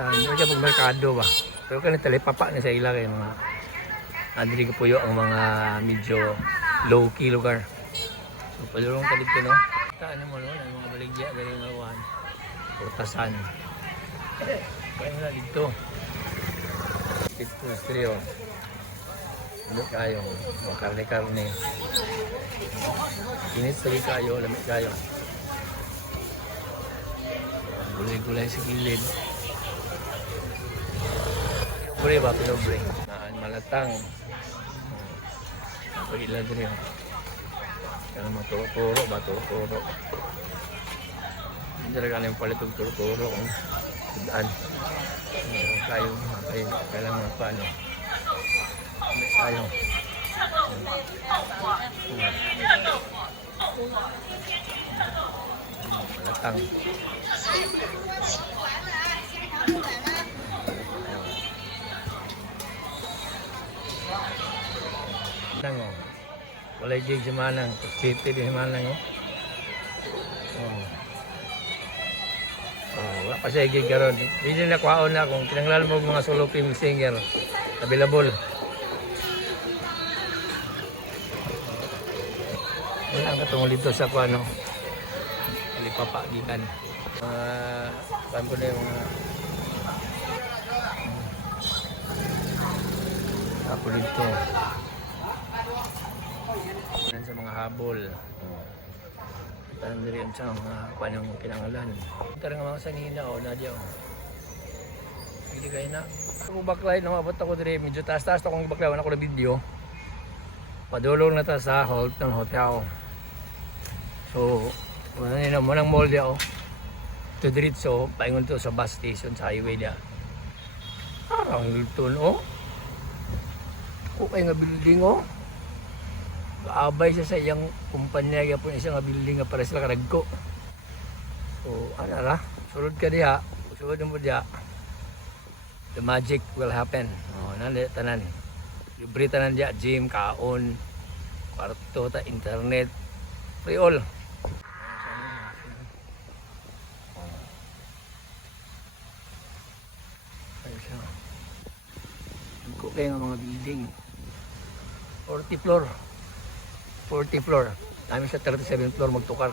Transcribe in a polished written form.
Purtasan. Kaya pag merkado ba. Pero kanina talipapa na sa ila kay mga andiri ko puyo ang mga medyo low key lugar. So palurong ka dito no. Taan mo no, ang mga baligya dali nga kuan. Purtasan. Kaya na dito. Dito stereo. Lamig kayo, makarne-karne. Init lagi kayo, lamig kayo. Gulay-gulay sa gilid. Pinobre ba? Pinobre. Naan malatang. Napagila din yun. Kaya maturo-turo ba? Turo-turo. Hindi talaga yung palit ng turo-turo. Sudaan. Kayo, kailangan paano. Tayo. Malatang. Manang oh. Walay jig si Manang. City din si Manang oh. Wala pa siya gig karon. Hindi na kwaon na kung kinanglan mo mga solo female singer available. Wala ang katungol dito sa kuano. Talipapa gikan. Kuan po na yung mga ako dito. Yan sa mga habol. Tanong din sa mga kuan yung kinangalan. Tara nga mga sanina o Nadia o. Hindi kayo na. Ako baklay na mabot ako dire. Medyo taas-taas akong baklay. Wala ko na video. Padulong na ta sa halt ng hotel. So, wala nila mo ng mall diya o. Ito diritso, paingon to sa bus station sa highway diya. Ang Hilton o. Kukay nga building o. Gaabay siya sa iyang kumpanya kaya po isang building nga para sila karagko. So, ano ra? Sulod ka diya. Sulod mo diya. The magic will happen. Oh, nandito tanan. Libre tanan diya, gym, kaon, kwarto, ta internet, free all. Ko kayo ng mga building. 40 floor. 40 floor. Namin sa 37 floor magtukar.